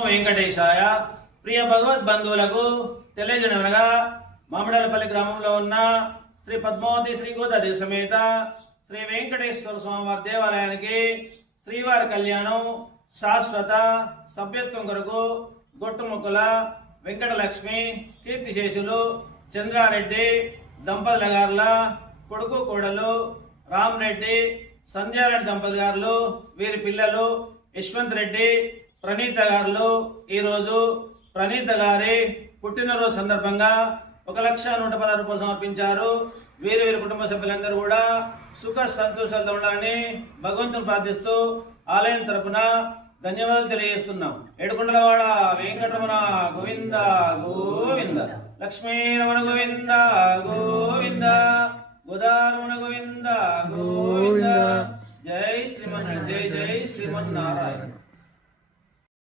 వెంకటేశాయ. ప్రియ భగవద్ బంధువులకు తెలియజేయనగా మామిడాలపల్లి గ్రామంలో ఉన్న శ్రీ పద్మావతి శ్రీ గోదాదేవి సమేత శ్రీ వెంకటేశ్వర స్వామివారి దేవాలయానికి శ్రీవారి కళ్యాణం శాశ్వత సభ్యత్వం కొరకు గొట్టుముక్కల వెంకటలక్ష్మి కీర్తిశేషులు చంద్రారెడ్డి దంపతుల గారుల కొడుకు కోడలు రామరెడ్డి సంధ్యారెడ్డి దంపతుల గారులు వీరి పిల్లలు యశ్వంత్ రెడ్డి ప్రణీత గారులు ఈరోజు ప్రణీత గారి పుట్టినరోజు సందర్భంగా 1,116 రూపాయలు సమర్పించారు. వీరి వీరి కుటుంబ సభ్యులందరూ కూడా సుఖ సంతోషాలతో ఉండాలని భగవంతుని ప్రార్థిస్తూ ఆలయం తరపున ధన్యవాదాలు తెలియజేస్తున్నాం. ఏడుకొండలవాడ వెంకటరమణ గోవింద గోవింద, లక్ష్మీరమణ గోవింద గోవింద, గోదారమణ గోవింద గోవింద. జై శ్రీమన్నారాయణ, జై జై శ్రీమన్నారాయణ.